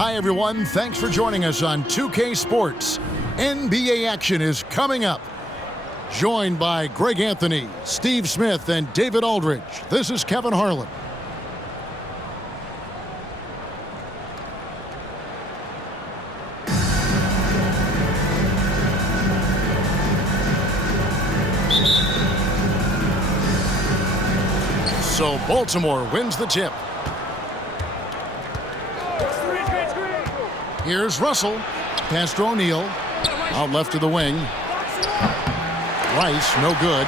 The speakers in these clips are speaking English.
Hi, everyone. Thanks for joining us on 2K Sports. NBA action is coming up. Joined by Greg Anthony, Steve Smith, and David Aldridge. This is Kevin Harlan. So Baltimore wins the tip. Here's Russell. Pass to O'Neal. Out left to the wing. Rice, no good.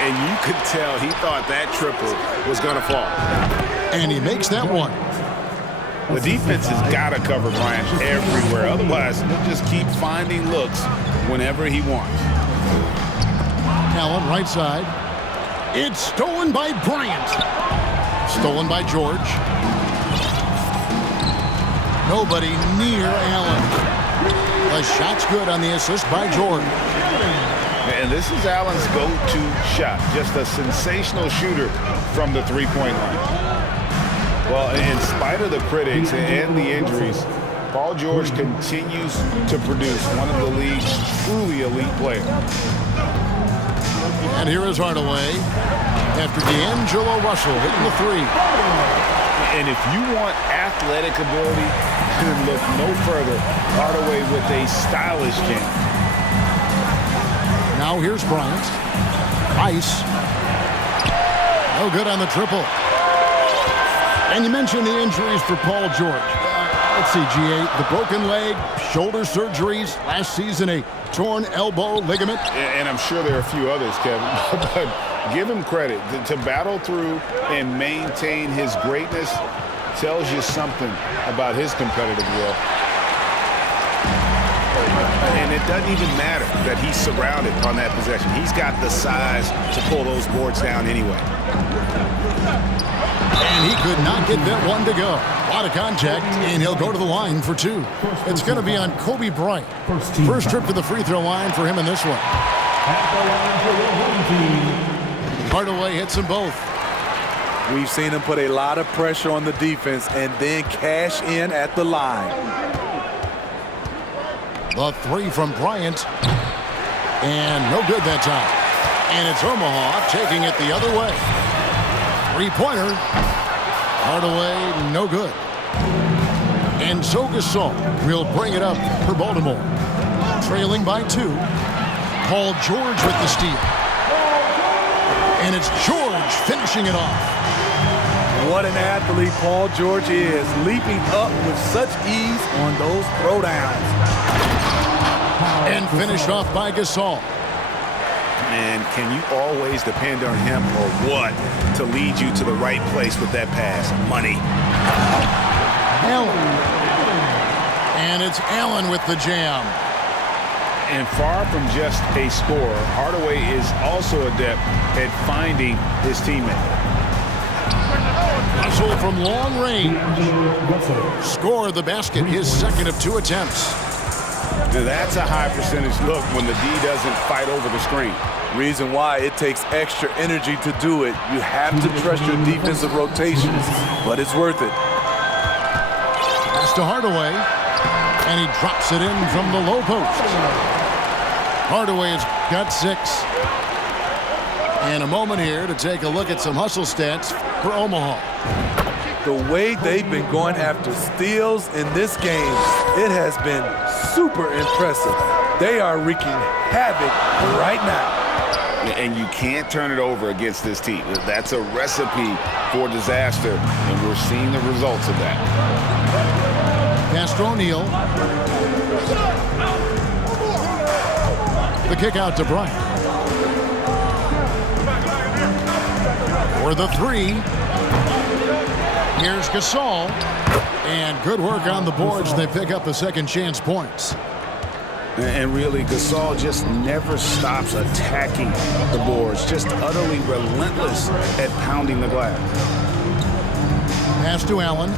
And you could tell he thought that triple was going to fall. And he makes that one. The defense has got to cover Bryant everywhere. Otherwise, he'll just keep finding looks whenever he wants. Allen, right side. It's stolen by Bryant. Stolen by George. Nobody near Allen. The shot's good on the assist by George. And this is Allen's go-to shot. Just a sensational shooter from the three-point line. Well, in spite of the critics and the injuries, Paul George continues to produce one of the league's truly elite players. And here is Hardaway after D'Angelo Russell hitting the three. And if you want athletic ability, then look no further. Hardaway with a stylish game. Now here's Bryant. Ice. No good on the triple. And you mentioned the injuries for Paul George. Let's see, G8, the broken leg, shoulder surgeries, last season a torn elbow ligament. And I'm sure there are a few others, Kevin. But give him credit. To battle through and maintain his greatness tells you something about his competitive will. And it doesn't even matter that he's surrounded on that possession. He's got the size to pull those boards down anyway. And he could not get that one to go. A lot of contact, and he'll go to the line for two. It's going to be on Kobe Bryant. First trip to the free throw line for him in this one. Hardaway hits them both. We've seen him put a lot of pressure on the defense and then cash in at the line. The three from Bryant. And no good that time. And it's Omaha taking it the other way. Three-pointer. Hardaway, no good. And so Gasol will bring it up for Baltimore. Trailing by two. Paul George with the steal. And it's George finishing it off. What an athlete Paul George is, leaping up with such ease on those throwdowns. And finished off by Gasol. And can you always depend on him or what to lead you to the right place with that pass? Money. Allen. And it's Allen with the jam. And far from just a scorer, Hardaway is also adept at finding his teammate. Russell from long range. Score the basket, his second of two attempts. Now that's a high percentage look when the D doesn't fight over the screen. Reason why it takes extra energy to do it. You have to trust your defensive rotations, but it's worth it. Pass to Hardaway, and he drops it in from the low post. Hardaway has got 6. And a moment here to take a look at some hustle stats for Omaha. The way they've been going after steals in this game, it has been super impressive. They are wreaking havoc right now. And you can't turn it over against this team. That's a recipe for disaster, and we're seeing the results of that. Pass to O'Neal. The kick out to Bryant. For the three. Here's Gasol. And good work on the boards. They pick up the second chance points. And really, Gasol just never stops attacking the boards. Just utterly relentless at pounding the glass. Pass to Allen.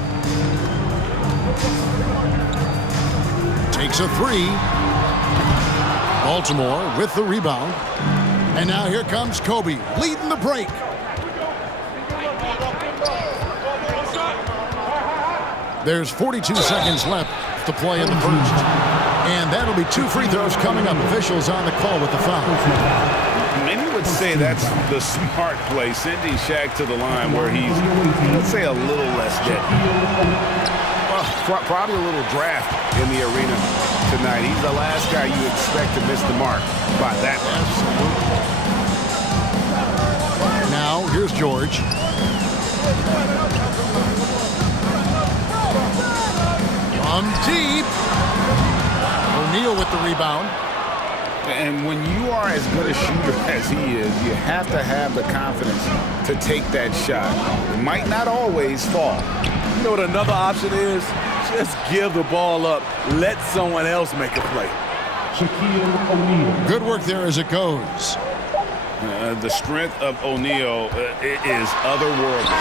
Takes a three. Baltimore with the rebound. And now here comes Kobe leading the break. There's 42 seconds left to play in the first. And that'll be 2 free throws coming up. Officials on the call with the foul. Many would say that's the smart play, sending Shaq to the line where he's, let's say, a little less dead. Well, probably a little draft in the arena tonight. He's the last guy you expect to miss the mark by that much. Now, here's George. From deep. O'Neal with the rebound. And when you are as good a shooter as he is, you have to have the confidence to take that shot. It might not always fall. You know what another option is? Just give the ball up. Let someone else make a play. Good work there as it goes. The strength of O'Neal is otherworldly.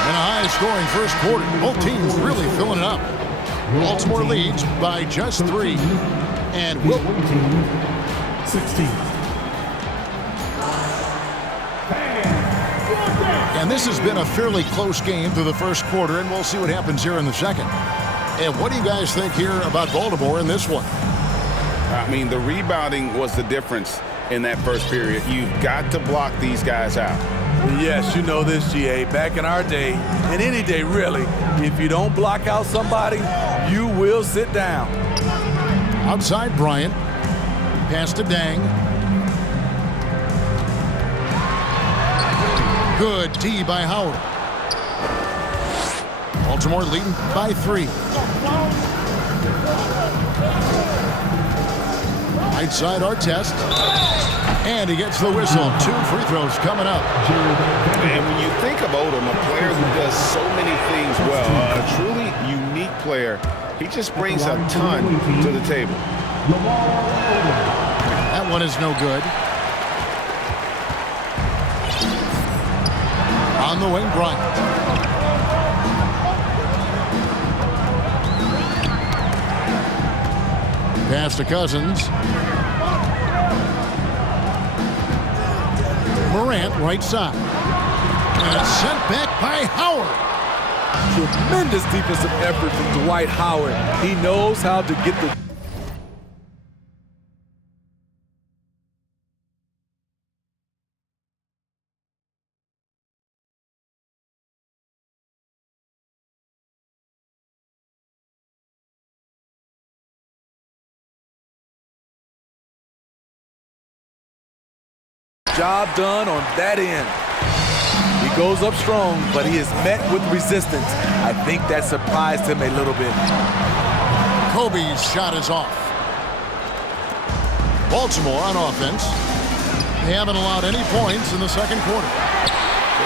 In a high-scoring first quarter, both teams really filling it up. Baltimore leads by just 3. And will 16. And this has been a fairly close game through the first quarter, and we'll see what happens here in the second. And what do you guys think here about Baltimore in this one? I mean, the rebounding was the difference in that first period. You've got to block these guys out. Yes, you know this, GA. Back in our day, and any day really, if you don't block out somebody, you will sit down. Outside Bryant. Pass to Dang. Good D by Howard. Baltimore leading by 3. Right side Artest. And he gets the whistle. 2 free throws coming up. And when you think of Odom, a player who does so many things well, a truly unique player, he just brings a ton to the table. That one is no good. On the wing, Bryant. Pass to Cousins. Morant, right side. And it's sent back by Howard. Tremendous defensive effort from Dwight Howard. He knows how to get the job done on that end. He goes up strong, but he is met with resistance. I think that surprised him a little bit. Kobe's shot is off. Baltimore on offense. They haven't allowed any points in the second quarter.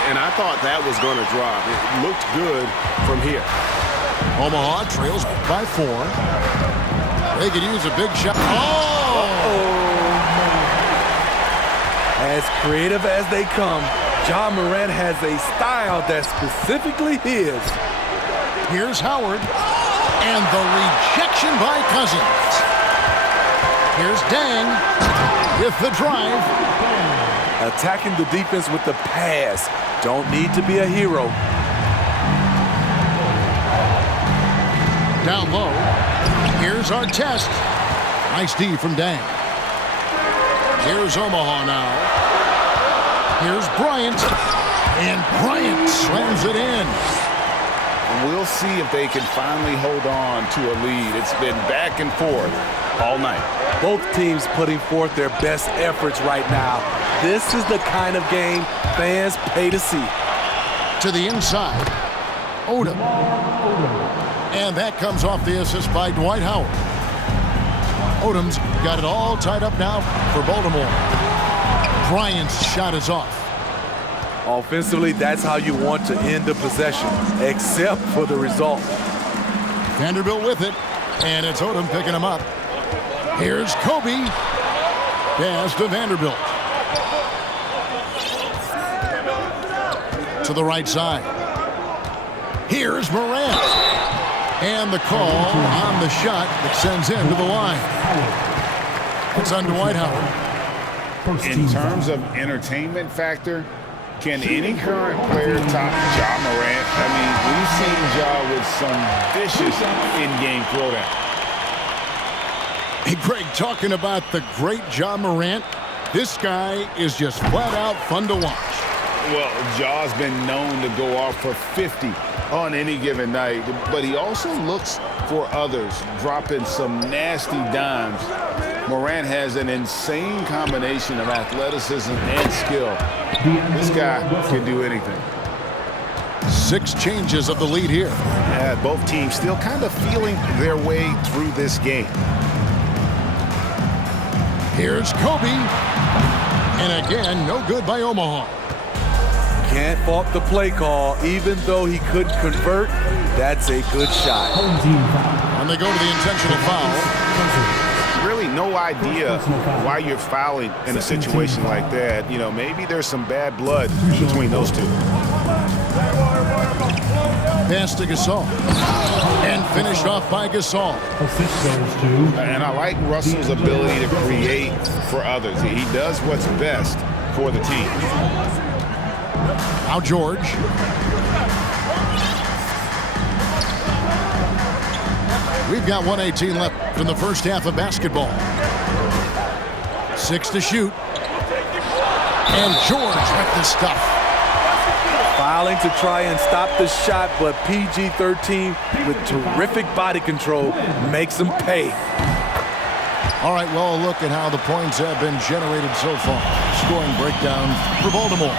And I thought that was going to drop. It looked good from here. Omaha trails by 4. They could use a big shot. Oh! As creative as they come, Ja Morant has a style that's specifically his. Here's Howard. And the rejection by Cousins. Here's Dang with the drive. Attacking the defense with the pass. Don't need to be a hero. Down low. Here's Artest. Nice D from Dang. Here's Omaha now. Here's Bryant. And Bryant slams it in. We'll see if they can finally hold on to a lead. It's been back and forth all night. Both teams putting forth their best efforts right now. This is the kind of game fans pay to see. To the inside. Odom. And that comes off the assist by Dwight Howard. Odom's got it all tied up now for Baltimore. Bryant's shot is off. Offensively, that's how you want to end the possession, except for the result. Vanderbilt with it, and it's Odom picking him up. Here's Kobe. Pass to Vanderbilt. To the right side. Here's Morant. And the call on the shot that sends him to the line. It's on Dwight Howard. In terms of entertainment factor, Can any current player top Ja Morant? I mean, we've seen Ja with some vicious in-game throwdown. Hey, Greg, talking about the great Ja Morant, this guy is just flat out fun to watch. Well, Ja's been known to go off for 50 on any given night, but he also looks for others, dropping some nasty dimes. Morant has an insane combination of athleticism and skill. This guy can do anything. 6 changes of the lead here. Yeah, both teams still kind of feeling their way through this game. Here's Kobe. And again, no good by Omaha. Can't fault the play call. Even though he couldn't convert, that's a good shot. And they go to the intentional foul. Really no idea why you're fouling in a situation like that. You know, maybe there's some bad blood between those two. Pass to Gasol. And finished off by Gasol. And I like Russell's ability to create for others. He does what's best for the team. Now George. We've got 1:18 left in the first half of basketball. 6 to shoot. And George with the stuff. Fouling to try and stop the shot, but PG-13 with terrific body control makes him pay. All right, well, look at how the points have been generated so far. Scoring breakdown for Baltimore.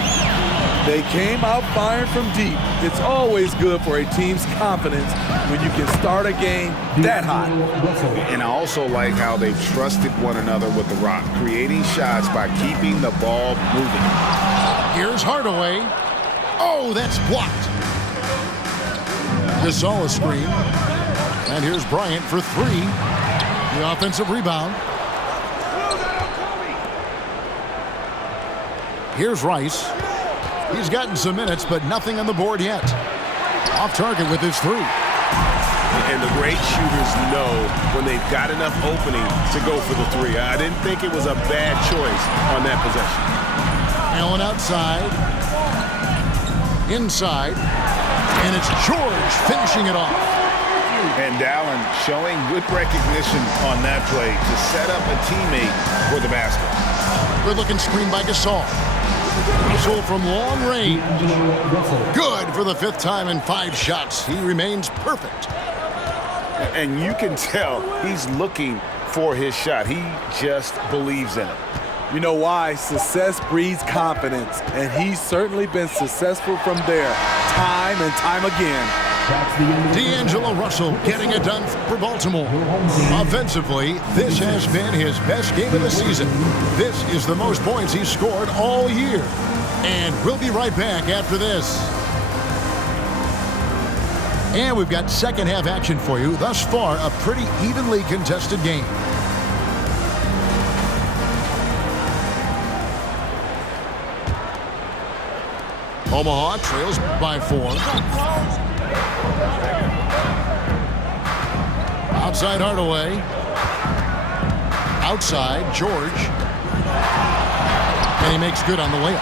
They came out firing from deep. It's always good for a team's confidence when you can start a game that hot. And I also like how they've trusted one another with the rock, creating shots by keeping the ball moving. Here's Hardaway. Oh, that's blocked. Gasol a screen. And here's Bryant for 3. The offensive rebound. Here's Rice. He's gotten some minutes, but nothing on the board yet. Off target with his 3. And the great shooters know when they've got enough opening to go for the 3. I didn't think it was a bad choice on that possession. Allen outside. Inside. And it's George finishing it off. And Allen showing good recognition on that play to set up a teammate for the basket. Good looking screen by Gasol. Gasol from long range. Good for the 5th time in 5 shots. He remains perfect. And you can tell he's looking for his shot. He just believes in it. You know why? Success breeds confidence, and he's certainly been successful from there, time and time again. D'Angelo Russell getting it done for Baltimore. Offensively, this has been his best game of the season. This is the most points he's scored all year. And we'll be right back after this. And we've got second half action for you. Thus far, a pretty evenly contested game. Omaha trails by 4. Outside Hardaway. Outside George. And he makes good on the layup.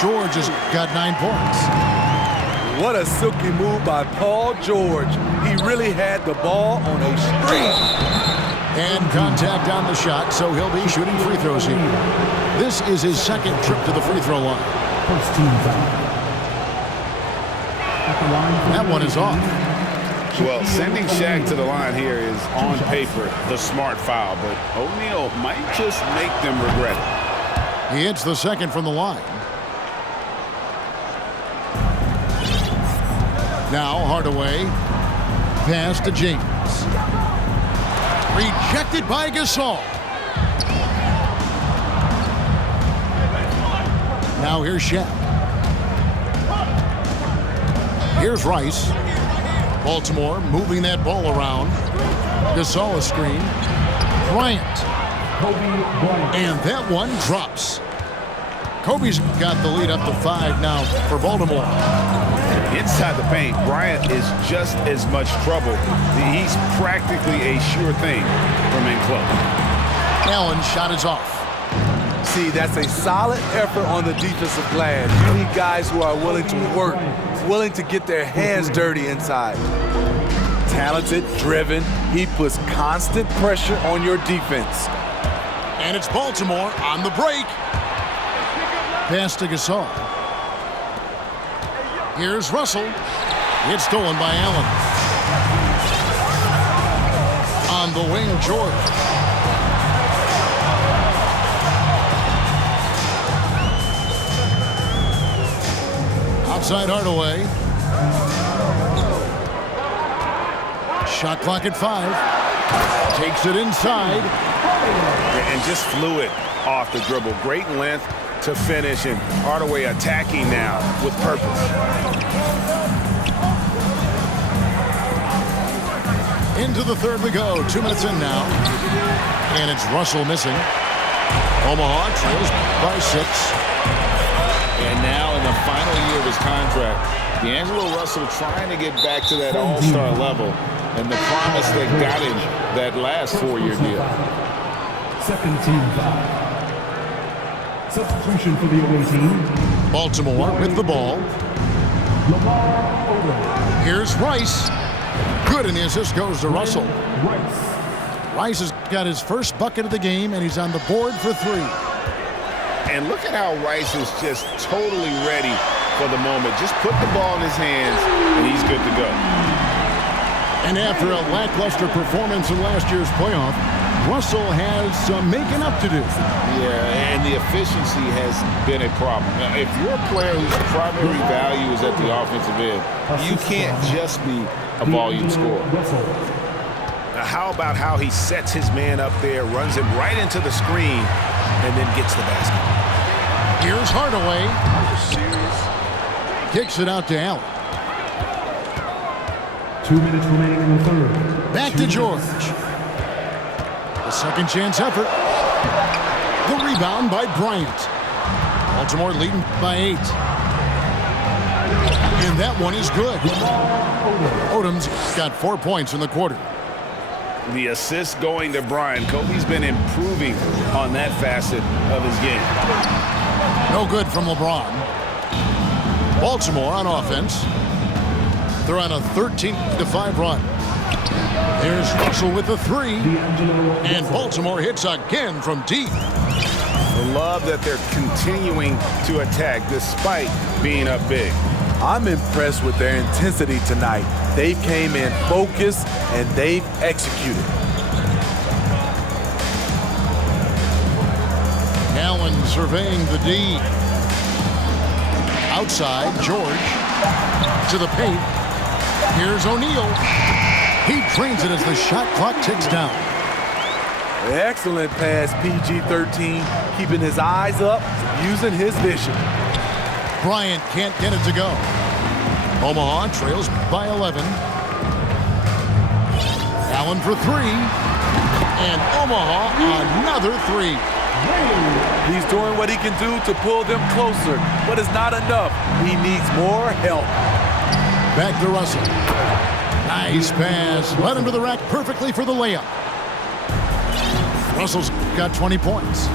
George has got 9 points. What a silky move by Paul George. He really had the ball on a string. And contact on the shot, so he'll be shooting free throws here. This is his 2nd trip to the free throw line. First team foul. At the line. That one is off. Well, sending Shaq to the line here is on paper the smart foul, but O'Neal might just make them regret it. He hits the 2nd from the line. Now Hardaway. Pass to James. Rejected by Gasol. Now here's Shaq. Here's Rice. Baltimore moving that ball around. Gasol a screen. Bryant. And that one drops. Kobe's got the lead up to 5 now for Baltimore. Inside the paint, Bryant is just as much trouble. He's practically a sure thing from in close. Allen's shot is off. See, that's a solid effort on the defensive glass. You need guys who are willing to work, willing to get their hands dirty inside. Talented, driven, he puts constant pressure on your defense. And it's Baltimore on the break. Pass to Gasol. Here's Russell. It's stolen by Allen. On the wing, George. Outside Hardaway. Shot clock at 5. Takes it inside. And just fluid off the dribble. Great length to finish, and Hardaway attacking now with purpose. Into the third we go. 2 minutes in now. And it's Russell missing. Omaha trails by 6. And now in the final year of his contract, D'Angelo Russell trying to get back to that all-star level and the promise that got him that last 4-year deal. Second team foul. Substitution for the away team. Baltimore with the ball. Here's Rice. Good, and the assist goes to Russell. Rice has got his first bucket of the game, and he's on the board for 3. And look at how Rice is just totally ready for the moment. Just put the ball in his hands, and he's good to go. And after a lackluster performance in last year's playoff, Russell has some making up to do. Yeah, and the efficiency has been a problem. Now, if you're a player whose primary value is at the offensive end, you can't just be a volume scorer. Now, how about how he sets his man up there, runs him right into the screen, and then gets the basket. Here's Hardaway. Kicks it out to Allen. 2 minutes remaining in the third. Back to George. The second chance effort. The rebound by Bryant. Baltimore leading by 8. And that one is good. Odom's got 4 points in the quarter. The assist going to Bryant. Kobe's been improving on that facet of his game. No good from LeBron. Baltimore on offense. They're on a 13-5 run. There's Russell with the 3. And Baltimore hits again from deep. I love that they're continuing to attack despite being up big. I'm impressed with their intensity tonight. They came in focused and they've executed. Allen surveying the D. Outside, George to the paint. Here's O'Neal. He drains it as the shot clock ticks down. Excellent pass, PG-13, keeping his eyes up, using his vision. Bryant can't get it to go. Omaha trails by 11. Allen for 3. And Omaha another 3. He's doing what he can do to pull them closer, but it's not enough. He needs more help. Back to Russell. Nice pass. Led him to the rack perfectly for the layup. Russell's got 20 points.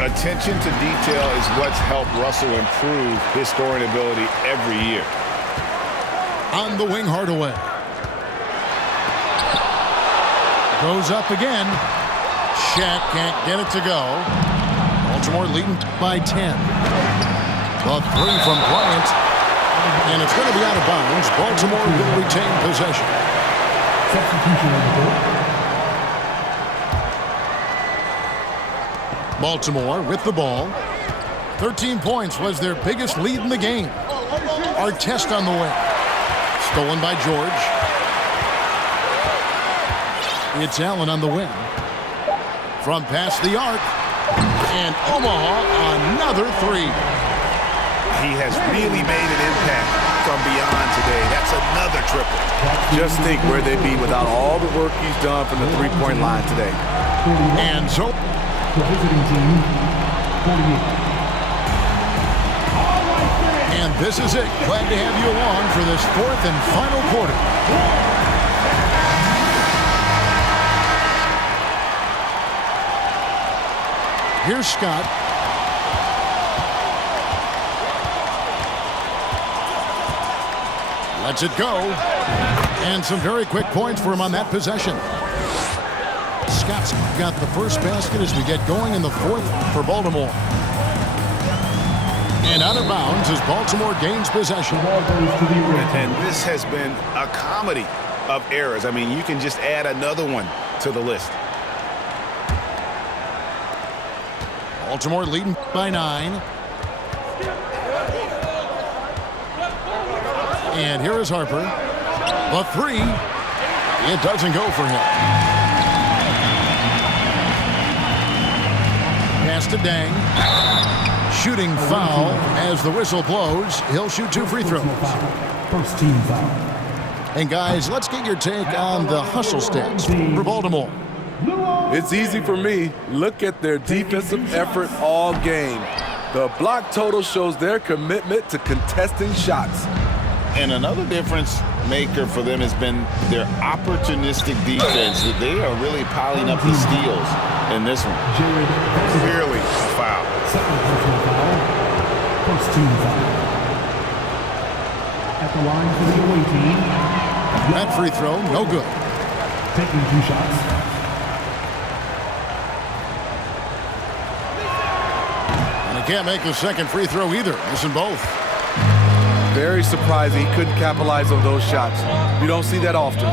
Attention to detail is what's helped Russell improve his scoring ability every year. On the wing, Hardaway. Goes up again. Shaq can't get it to go. Baltimore leading by 10. The 3 from Bryant. And it's going to be out of bounds. Baltimore will retain possession. Substitution on the court. Baltimore with the ball. 13 points was their biggest lead in the game. Artest on the way. Stolen by George. It's Allen on the wing. From past the arc. And Omaha another 3. He has really made an impact from beyond today. That's another triple. Just think where they'd be without all the work he's done from the three-point line today. And so The visiting team, 48. And this is it. Glad to have you along for this 4th and final quarter. Here's Scott. Lets it go. And some very quick points for him on that possession. Scott's got the first basket as we get going in the fourth for Baltimore. And out of bounds as Baltimore gains possession. And this has been a comedy of errors. I mean, you can just add another one to the list. Baltimore leading by 9. And here is Harper. The three. It doesn't go for him. Pass to Dang. Shooting foul as the whistle blows. He'll shoot 2 free throws. First team foul. And guys, let's get your take on the hustle stats for Baltimore. It's easy for me. Look at their defensive effort all game. The block total shows their commitment to contesting shots. And another difference maker for them has been their opportunistic defense. They are really piling up the steals in this one. Clearly a foul. Second personal foul. First team foul. At the line for the away team. That free throw, no good. Taking 2 shots. And he can't make the second free throw either. Missing both. Very surprising he couldn't capitalize on those shots. You don't see that often.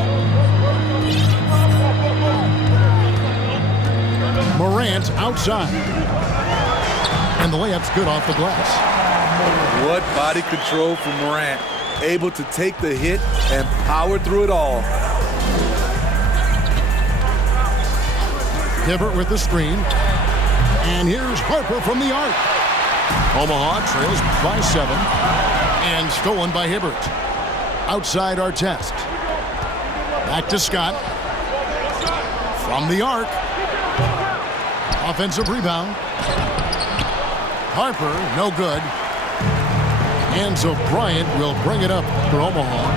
Morant outside. And the layup's good off the glass. What body control from Morant. Able to take the hit and power through it all. Hibbert with the screen. And here's Harper from the arc. Omaha trails by 7. And stolen by Hibbert. Outside Artest. Back to Scott. From the arc. Offensive rebound. Harper, no good. And so Bryant will bring it up for Omaha.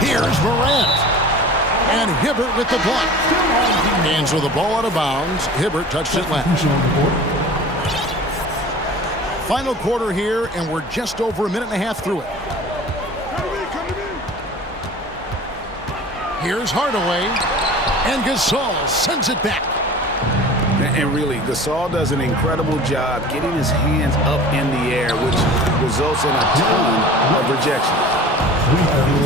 Here's Morant. And Hibbert with the block. And so the ball out of bounds. Hibbert touched it last. Final quarter here, and we're just over a minute and a half through it. Here's Hardaway. And Gasol sends it back. And really, Gasol does an incredible job getting his hands up in the air, which results in a ton of rejection.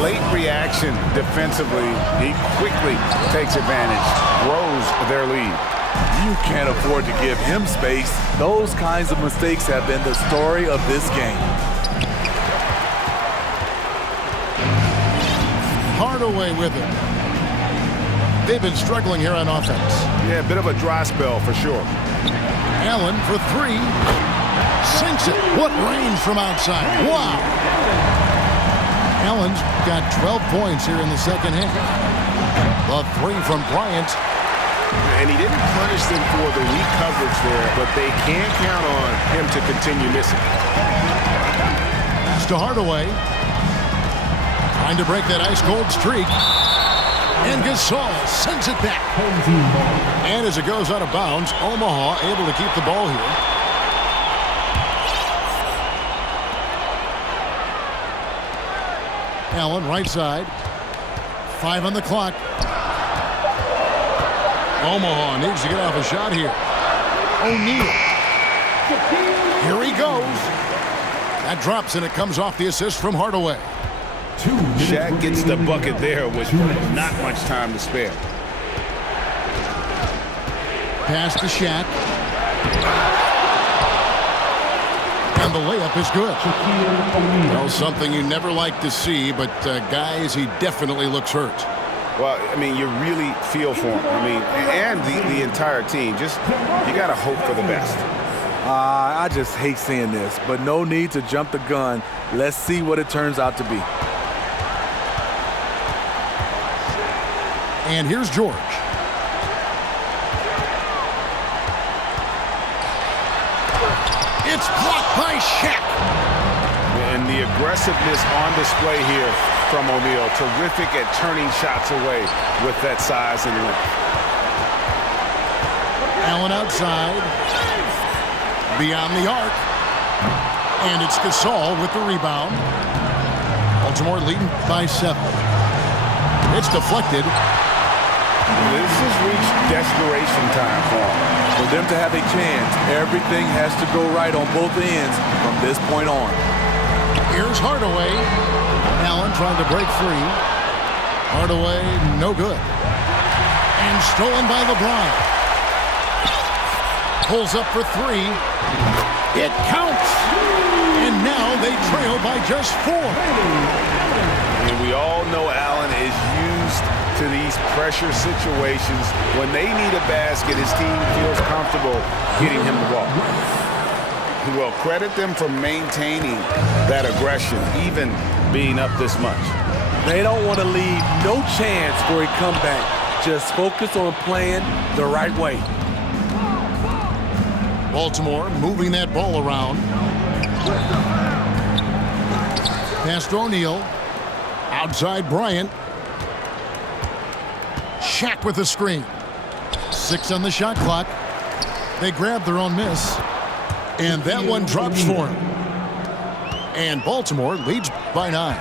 Late reaction defensively, he quickly takes advantage, grows their lead. You can't afford to give him space. Those kinds of mistakes have been the story of this game. Hardaway with it. They've been struggling here on offense. Yeah, a bit of a dry spell for sure. Allen for 3. Sinks it. What range from outside. Wow. Allen's got 12 points here in the second half. The 3 from Bryant. And he didn't punish them for the weak coverage there, but they can count on him to continue missing. Pass to Hardaway. Trying to break that ice-cold streak. And Gasol sends it back. And as it goes out of bounds, Omaha able to keep the ball here. Allen right side. 5 on the clock. Omaha needs to get off a shot here. O'Neal. Here he goes. That drops and it comes off the assist from Hardaway. Shaq gets the bucket there with not much time to spare. Pass to Shaq. And the layup is good. Well, something you never like to see, but guys, he definitely looks hurt. Well, I mean, you really feel for him. I mean, and the entire team. Just, you got to hope for the best. I just hate seeing this, but no need to jump the gun. Let's see what it turns out to be. And here's George. It's blocked by Shaq. And the aggressiveness on display here from O'Neal. Terrific at turning shots away with that size and length. Allen outside. Beyond the arc. And it's Gasol with the rebound. Baltimore leading by 7. It's deflected. This has reached desperation time for them. For them to have a chance, everything has to go right on both ends from this point on. Here's Hardaway. Allen trying to break free. Hardaway, no good. And stolen by LeBron. Pulls up for 3. It counts. And now they trail by just 4. And we all know Allen is used to these pressure situations. When they need a basket, his team feels comfortable getting him the ball. Well, credit them for maintaining that aggression, even being up this much. They don't want to leave no chance for a comeback. Just focus on playing the right way. Baltimore moving that ball around. Pass to O'Neal. Outside Bryant. Shaq with the screen. 6 on the shot clock. They grab their own miss. And that one drops for him. And Baltimore leads by 9.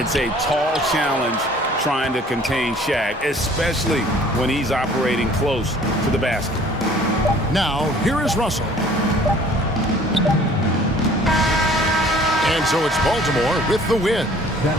It's a tall challenge trying to contain Shaq, especially when he's operating close to the basket. Now, here is Russell. And so it's Baltimore with the win.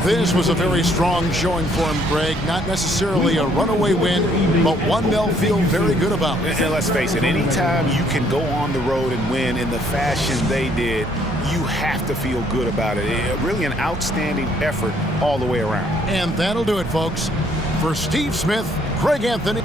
This was a very strong showing for him, Greg. Not necessarily a runaway win, but one they'll feel very good about. And let's face it, anytime you can go on the road and win in the fashion they did, you have to feel good about it. Really an outstanding effort all the way around. And that'll do it, folks. For Steve Smith, Greg Anthony.